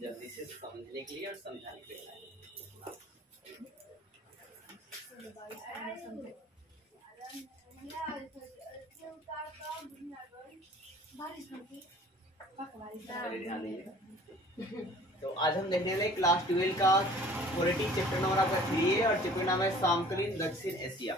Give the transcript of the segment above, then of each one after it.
जल्दी से समझने के लिए और समझाने के लिए। तो आज हम देखने वाले क्लास 12 का पॉलिटी चैप्टर नंबर आपका 3 है और चैप्टर नाम है समकालीन दक्षिण एशिया।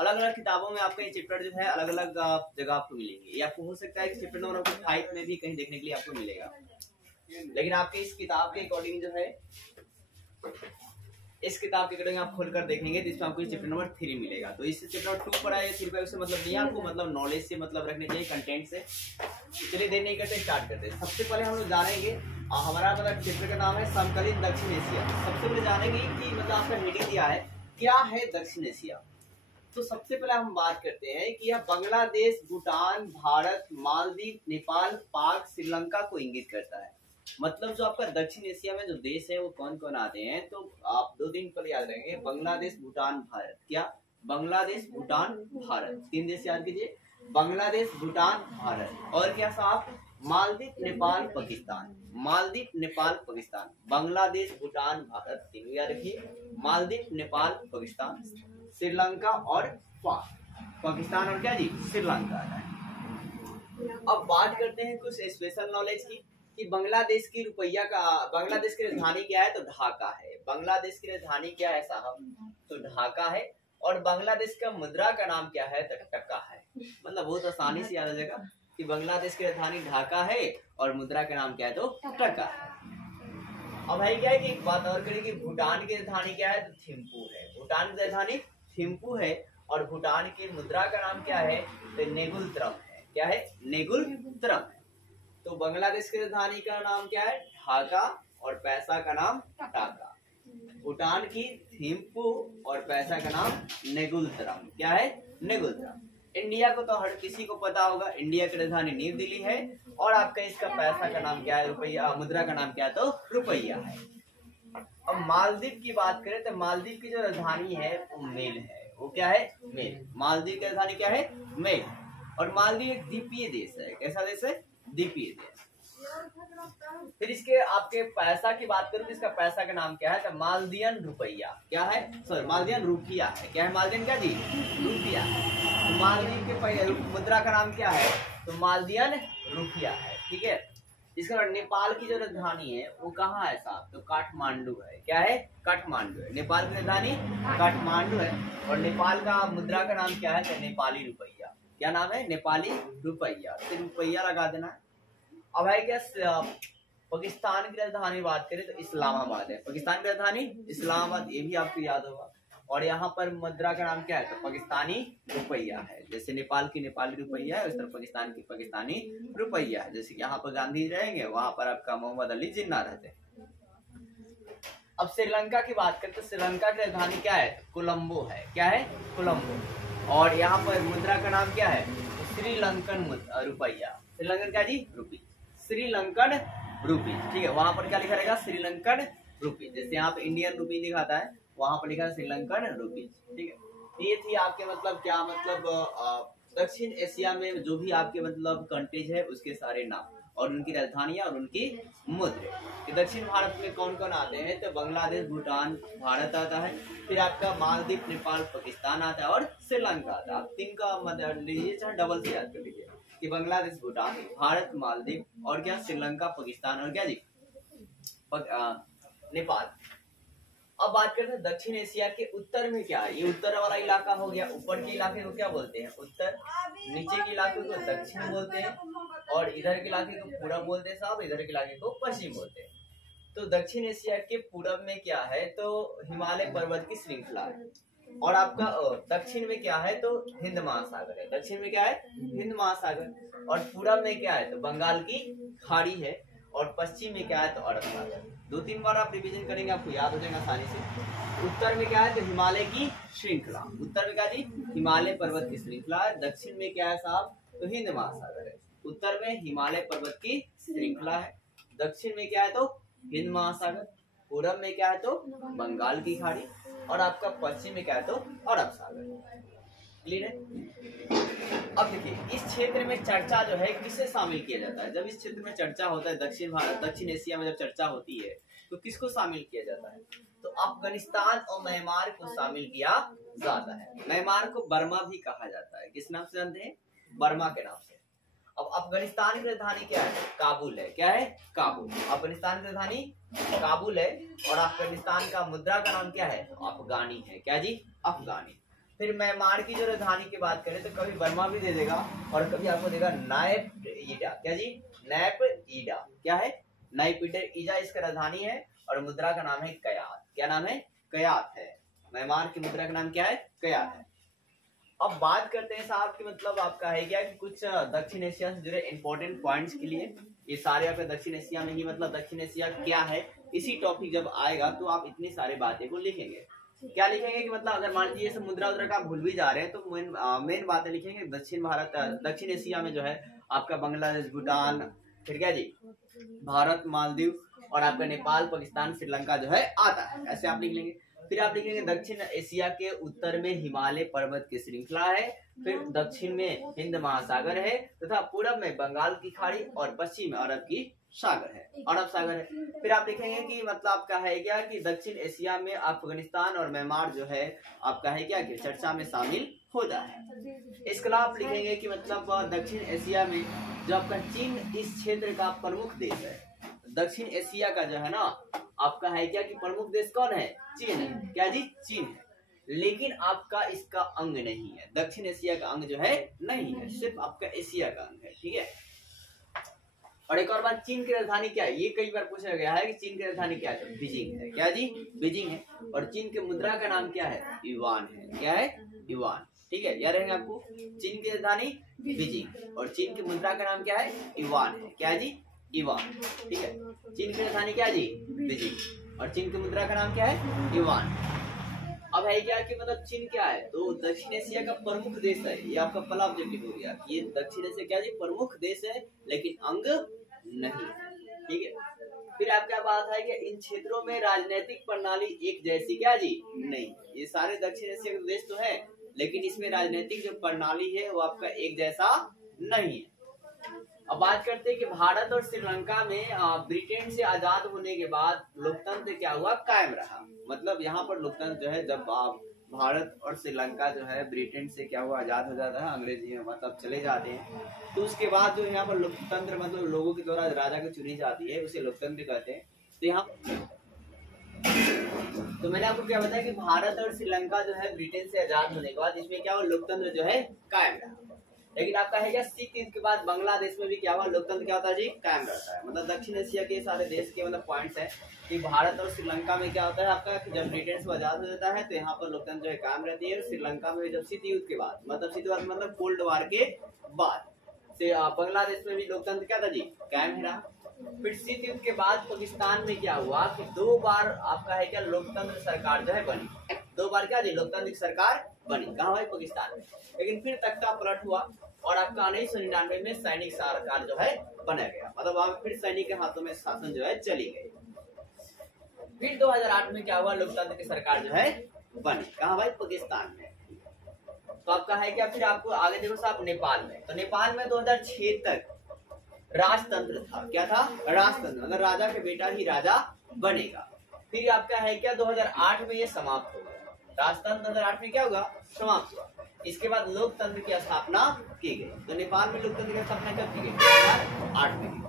अलग अलग किताबों में आपका ये चैप्टर जो है अलग अलग जगह आपको मिलेंगे। ये आपको हो सकता है कि चैप्टर नंबर आपको 5 में भी कहीं देखने के लिए आपको मिलेगा, लेकिन आपके इस किताब के अकॉर्डिंग जो है इस किताब के अकॉर्डिंग आप खोलकर देखेंगे जिसमें आपको चैप्टर नंबर 3 मिलेगा। तो इस चैप्टर नंबर 2 पर आए 3 पर उससे मतलब नहीं, आपको मतलब नॉलेज से मतलब रखने चाहिए, कंटेंट से। चलिए देर नहीं करते, स्टार्ट करते हैं। सबसे पहले हम लोग जानेंगे हमारा मतलब चैप्टर का नाम है समकालीन दक्षिण एशिया। सबसे पहले जानेंगे कि मतलब आपका हेडिंग दिया है क्या है दक्षिण एशिया। तो सबसे पहले हम बात करते हैं कि यह बांग्लादेश, भूटान, भारत, मालदीव, नेपाल, पाक, श्रीलंका को इंगित करता है। मतलब जो आपका दक्षिण एशिया में जो देश है वो कौन कौन आते हैं, तो आप 2 दिन पर याद रखेंगे, बांग्लादेश, भूटान, भारत। क्या? बांग्लादेश, भूटान, भारत, 3 देश याद कीजिए, बांग्लादेश, भूटान, भारत। और क्या साहब? मालदीव, नेपाल, पाकिस्तान। मालदीव, नेपाल, पाकिस्तान, बांग्लादेश, भूटान, भारत, 3 याद रखिए, मालदीव, नेपाल, पाकिस्तान, श्रीलंका और पाक। पाकिस्तान और क्या जी? श्रीलंका है। अब बात करते हैं कुछ स्पेशल नॉलेज की कि बांग्लादेश की रुपया का, बांग्लादेश की राजधानी क्या है, तो ढाका है। बांग्लादेश की राजधानी क्या है साहब, तो ढाका है। और बांग्लादेश का मुद्रा का नाम क्या है, तो टका है। मतलब बहुत आसानी से याद आ जाएगा कि बांग्लादेश की राजधानी ढाका है और मुद्रा का नाम क्या है, तो टका है। अब भाई क्या है कि एक बात और करें कि भूटान की राजधानी क्या है, तो थिम्पू है। भूटान की राजधानी थिम्पू है और भूटान की मुद्रा का नाम क्या है, तो नेगुलत्रम है। क्या है? नेगुलत्रम है। तो बांग्लादेश की राजधानी का नाम क्या है, ढाका, और पैसा का नाम टाका। भूटान की थिम्पू और पैसा का नाम नेगुलत्रम। क्या है? नेगुलत्रम। इंडिया को तो हर किसी को पता होगा, इंडिया की राजधानी न्यू दिल्ली है और आपका इसका पैसा का नाम क्या है, रुपया, मुद्रा का नाम क्या है, तो रुपया है। अब मालदीव की बात करें तो मालदीव की जो राजधानी है वो मेल है। वो क्या है? मेल। मालदीव की राजधानी क्या है? मेल। और मालदीव एक द्वीपीय देश है। कैसा देश है? द्वीपीय देश। फिर इसके आपके पैसा की बात करूं तो इसका पैसा का नाम क्या है, तो मालदियन रुपया। क्या है? सॉरी, मालदियन रुपया है। क्या है? मालदियन क्या जी? रुपया है। तो मालदीव के मुद्रा का नाम क्या है, तो मालदियन रुपया है। ठीक है। इसके बाद नेपाल की जो राजधानी है वो कहाँ है साहब, तो काठमांडू है। क्या है? काठमांडू है। नेपाल की राजधानी काठमांडू है और नेपाल का मुद्रा का नाम क्या है, तो नेपाली रुपया। क्या नाम है? नेपाली रुपया। तो रुपया लगा देना है। अब है क्या, पाकिस्तान की राजधानी बात करें तो इस्लामाबाद है। पाकिस्तान की राजधानी इस्लामाबाद, ये भी आपको याद होगा। और यहाँ पर मुद्रा का नाम क्या है, तो पाकिस्तानी रुपया है। जैसे नेपाल की नेपाली रुपया है, उस तरह पाकिस्तान की पाकिस्तानी रुपया है। जैसे कि यहाँ पर गांधी रहेंगे, वहां पर आपका मोहम्मद अली जिन्ना रहते हैं। अब श्रीलंका की बात करें तो श्रीलंका की राजधानी क्या है, कोलंबो है। क्या है? कोलंबो। और यहाँ पर मुद्रा का नाम क्या है, श्रीलंकन रुपया। श्रीलंकन क्या जी? रुपी। श्रीलंकन रुपी। ठीक है। वहां पर क्या लिखा रहेगा, श्रीलंकन रुपी। जैसे यहाँ पे इंडियन रुपी दिखाता है, वहां पर लिखा है श्रीलंकन रुपी। ठीक है। ये थी आपके मतलब क्या मतलब दक्षिण एशिया में जो भी आपके मतलब कंट्रीज है उसके सारे नाम और उनकी राजधानियां और उनकी मुद्रे। दक्षिण भारत में कौन कौन आते हैं, तो बांग्लादेश, भूटान, भारत आता है। फिर आपका मालदीव, नेपाल, पाकिस्तान आता है और श्रीलंका आता है। आप 3 का मतलब लीजिए, चाहे डबल से याद कर लीजिए कि बांग्लादेश, भूटान, भारत, मालदीव और क्या, श्रीलंका, पाकिस्तान और क्या जी, नेपाल। अब बात करते हैं दक्षिण एशिया के उत्तर में क्या है। ये उत्तर वाला इलाका हो गया। ऊपर के इलाके को क्या बोलते हैं, उत्तर। नीचे के इलाके को दक्षिण बोलते हैं और इधर के इलाके को पूरब बोलते हैं साहब, इधर के इलाके को पश्चिम बोलते हैं। तो दक्षिण एशिया के पूरब में क्या है, तो हिमालय पर्वत की श्रृंखला है। और आपका दक्षिण में क्या है, तो हिंद महासागर है। दक्षिण में क्या है, हिंद महासागर। और पूरब में क्या है, तो बंगाल की खाड़ी है। और पश्चिम में क्या है, तो अरब सागर। 2-3 बार आप रिवीजन करेंगे, आपको याद हो जाएगा आसानी से। उत्तर में क्या है, तो हिमालय की श्रृंखला। उत्तर में क्या जी, हिमालय पर्वत की श्रृंखला है। दक्षिण में क्या है साहब, तो हिंद महासागर है। उत्तर में हिमालय पर्वत की श्रृंखला है, दक्षिण में क्या है, तो हिंद महासागर, पूरब में क्या है, तो बंगाल की खाड़ी और आपका पश्चिम में क्या है, तो अरब सागर। क्लियर है। अब देखिए इस क्षेत्र में चर्चा जो है किसे शामिल किया जाता है? जब इस क्षेत्र में चर्चा होता है, दक्षिण एशिया में जब चर्चा होती है तो किसको शामिल किया जाता है? तो अफगानिस्तान और म्यांमार को शामिल किया जाता है। म्यांमार को बर्मा भी कहा जाता है। किस नाम से जानते हैं? बर्मा के नाम से। अब अफगानिस्तान की राजधानी क्या है? काबुल है। क्या है? काबुल। अफगानिस्तान की राजधानी काबुल है और अफगानिस्तान का मुद्रा का नाम क्या है? अफगानी है। क्या जी? अफगानी। फिर म्यांमार की जो राजधानी की बात करें तो कभी बर्मा भी दे देगा और कभी आपको देगा नैप-ईडा। क्या जी? नैप-ईडा। क्या है? नैप-ईडा इसका राजधानी है और मुद्रा का नाम है कयात। क्या नाम है? कयात है। म्यांमार की मुद्रा का नाम क्या है? कयात है। अब बात करते हैं साहब कि मतलब आपका है क्या कि कुछ दक्षिण एशिया से जुड़े इंपॉर्टेंट पॉइंट्स के लिए। ये सारे आपके दक्षिण एशिया में ही, मतलब दक्षिण एशिया क्या है, इसी टॉपिक जब आएगा तो आप इतनी सारी बातें को लिखेंगे। क्या लिखेंगे कि मतलब अगर मान लीजिए सब मुद्रा उद्रा का आप भूल भी जा रहे हैं तो मेन बातें लिखेंगे। दक्षिण एशिया में जो है आपका बांग्लादेश, भूटान, फिर क्या जी, भारत, मालदीव और आपका नेपाल, पाकिस्तान, श्रीलंका जो है आता है। ऐसे आप लिख लेंगे। फिर आप लिखेंगे दक्षिण एशिया के उत्तर में हिमालय पर्वत की श्रृंखला है, फिर दक्षिण में हिंद महासागर है तथा पूर्व में बंगाल की खाड़ी और पश्चिम में अरब की सागर है, अरब सागर है। फिर आप लिखेंगे कि मतलब आपका है क्या कि दक्षिण एशिया में अफगानिस्तान और म्यांमार जो है आपका है क्या कि चर्चा में शामिल होता है। इसके अलावा आप लिखेंगे कि मतलब दक्षिण एशिया में जो आपका चीन इस क्षेत्र का प्रमुख देश है। दक्षिण एशिया का जो है ना आपका है क्या कि प्रमुख देश कौन है? चीन है। क्या जी? चीन है। लेकिन आपका इसका अंग नहीं है। दक्षिण एशिया का अंग जो है नहीं है, सिर्फ आपका एशिया का अंग है। ठीक है। और एक और बात, चीन की राजधानी क्या है? ये कई बार पूछा गया है कि चीन की राजधानी क्या है? बीजिंग है। क्या जी? बीजिंग है। और चीन के मुद्रा का नाम क्या है? युआन है। क्या है? युआन। ठीक है, याद रहेगा आपको। चीन की राजधानी बीजिंग और चीन की मुद्रा का नाम क्या है? युआन है। क्या जी? युआन। ठीक है। चीन की राजधानी क्या जी? बीजिंग और चीन की मुद्रा का नाम क्या है? युआन। अब है क्या कि मतलब चीन क्या है? तो दक्षिण एशिया का प्रमुख देश है। ये आपका पहला ऑब्जेक्टिव हो गया। ये दक्षिण एशिया क्या जी? प्रमुख देश है लेकिन अंग नहीं। ठीक है। फिर आपका बात है कि इन क्षेत्रों में राजनीतिक प्रणाली एक जैसी क्या जी? नहीं। ये सारे दक्षिण एशिया के देश तो है लेकिन इसमें राजनीतिक जो प्रणाली है वो आपका एक जैसा नहीं है। अब बात करते हैं कि भारत और श्रीलंका में ब्रिटेन से आजाद होने के बाद लोकतंत्र क्या हुआ? कायम रहा। मतलब यहाँ पर लोकतंत्र जो है जब भारत और श्रीलंका जो है ब्रिटेन से क्या हुआ? आजाद हो जाता है, अंग्रेजी में मतलब चले जाते हैं, तो उसके बाद जो यहाँ पर लोकतंत्र मतलब लोगों के द्वारा राजा को चुनी जाती है, उसे लोकतंत्र कहते हैं। तो यहाँ तो मैंने आपको क्या बताया कि भारत और श्रीलंका जो है ब्रिटेन से आजाद होने के बाद इसमें क्या हुआ? लोकतंत्र जो है कायम रहा। लेकिन आपका है क्या सिख ईद के बाद बांग्लादेश में भी क्या हुआ? लोकतंत्र क्या होता है जी? कायम रहता है। मतलब दक्षिण एशिया के सारे देश के मतलब पॉइंट्स है कि भारत और श्रीलंका में क्या होता है आपका कि जब ब्रिटेन से आजाद हो जाता है तो यहाँ पर लोकतंत्र जो है कायम रहती है। श्रीलंका में जब शीत युद्ध के बाद मतलब कोल्ड वार के बाद से बांग्लादेश में भी लोकतंत्र क्या था जी? कायम ही रहा। फिर शीत युद्ध के बाद पाकिस्तान में क्या हुआ कि 2 बार आपका है क्या लोकतंत्र सरकार जो है बनी। 2 बार क्या जी? लोकतांत्रिक सरकार बनी। कहाँ भाई? पाकिस्तान में। लेकिन फिर तख्ता पलट हुआ और आपका 1999 में सैनिक सरकार जो है बना गया। मतलब वहां फिर सैनिक के हाथों में शासन जो है चली गई। फिर 2008 में क्या हुआ? लोकतंत्र की सरकार जो है बनी। कहाँ भाई? पाकिस्तान में। तो आपका है क्या? फिर आपको आगे देखो साहब नेपाल में। तो नेपाल में 2006 तक राजतंत्र था। क्या था? राजतंत्र। मतलब राजा के बेटा ही राजा बनेगा। फिर आपका है क्या 2008 में ये समाप्त हो गया। राजतंत्र 2008 में क्या होगा? समाप्त हुआ। इसके बाद लोकतंत्र की स्थापना की गई। तो नेपाल में लोकतंत्र की स्थापना कब की गई? 2008 में की।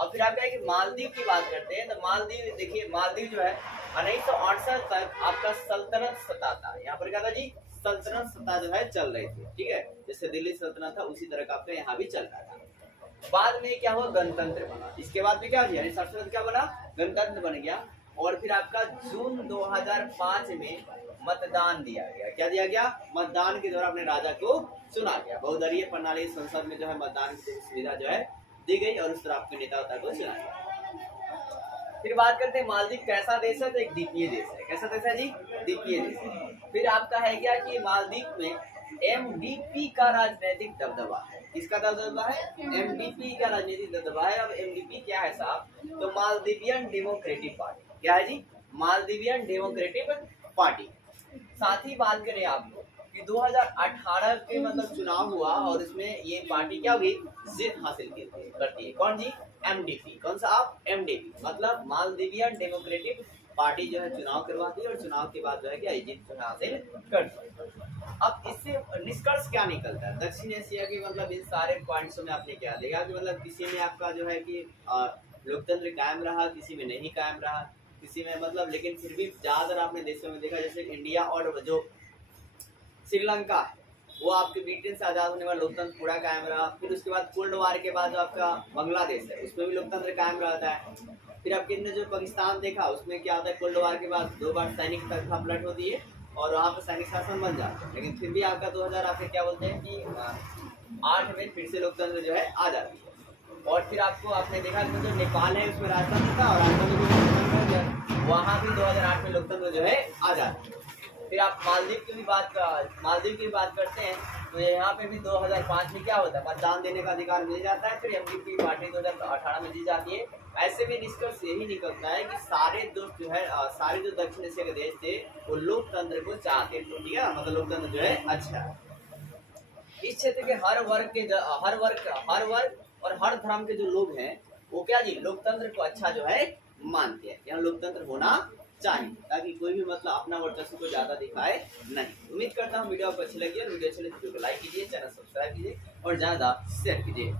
अब फिर आपका है कि मालदीव की बात करते हैं। तो मालदीव देखिए, मालदीव जो है 1968 तक आपका सल्तनत सत्ता था। यहाँ पर क्या था जी? सल्तनत सत्ता जो है चल रही थी। ठीक है, जैसे दिल्ली सल्तनत था उसी तरह का आपका यहाँ भी चल रहा था। बाद में क्या हुआ? गणतंत्र बना। इसके बाद में क्या हो गया? सल्तनत क्या बना? गणतंत्र बन गया। और फिर आपका जून 2005 में मतदान दिया गया। क्या दिया गया? मतदान के द्वारा अपने राजा को चुना गया। बहुदलीय प्रणाली संसद में जो है मतदान की सुविधा जो है दी गई और उस तरह आपके नेता को चुना गया। फिर बात करते हैं मालदीव कैसा देश है? तो एक द्वीपीय देश है। कैसा देश है जी? द्वीपीय देश है। फिर आपका है क्या कि मालदीव में एमडीपी का राजनीतिक दबदबा है। किसका दबदबा है? एमडीपी का राजनीतिक दबदबा है। अब एमडीपी क्या है साहब? तो मालदीवियन डेमोक्रेटिक पार्टी। क्या है जी? Maldivian democratic party. साथ ही बात करें आप कि 2018 के मतलब चुनाव हुआ और इसमें ये पार्टी क्या हुई, जीत हासिल करती है। कौन जी, एमडीपी। कौन सा आप, एमडीपी मतलब मालदीवियन डेमोक्रेटिक पार्टी जो है चुनाव करवाती है और चुनाव के बाद जो है क्या जीत जो है हासिल करती है। अब इससे निष्कर्ष क्या निकलता है, दक्षिण एशिया की मतलब इन सारे पॉइंट्स में आपने क्या देखा कि मतलब किसी में आपका जो है कि लोकतंत्र कायम रहा, किसी में नहीं कायम रहा, किसी में मतलब, लेकिन फिर भी ज्यादातर आपने देशों में देखा जैसे इंडिया और जो श्रीलंका है वो आपके ब्रिटेन से आजाद होने वाला लोकतंत्र पूरा कायम रहा। फिर उसके बाद कोल्ड वार के बाद जो आपका बांग्लादेश है उसमें भी लोकतंत्र कायम रहता है। फिर आपके जो पाकिस्तान देखा उसमें क्या होता है, कोल्ड वार के बाद 2 बार सैनिक तख्तापलट होती है और वहाँ पे सैनिक शासन बन जाता है, लेकिन फिर भी आपका 2000 आपके क्या बोलते हैं कि 8 में फिर से लोकतंत्र जो है आ जाती है। और फिर आपको आपने देखा कि जो नेपाल है उसमें राजतंत्र था और राजतंत्र वहाँ भी 2008 में लोकतंत्र जो है आ जाता है। फिर आप मालदीव की भी बात करते हैं तो यहाँ पे भी 2005 में क्या होता है, मतदान देने का अधिकार मिल जाता है। फिर एमडीपी पार्टी 2018 में जीत जाती है। ऐसे में निष्कर्ष यही निकलता है कि सारे दोस्त जो है सारे जो दक्षिण एशिया के देश थे वो लोकतंत्र को चाहते थे, ठीक है, मतलब लोकतंत्र जो है अच्छा है। इस क्षेत्र के हर वर्ग और हर धर्म के जो लोग हैं वो क्या जी, लोकतंत्र को अच्छा जो है मानते हैं। यहाँ लोकतंत्र होना चाहिए ताकि कोई भी मतलब अपना वर्चस्व को ज्यादा दिखाए नहीं। उम्मीद करता हूँ वीडियो आपको अच्छी लगी और वीडियो अच्छी लगी तो लाइक कीजिए, चैनल सब्सक्राइब कीजिए और ज्यादा शेयर कीजिए।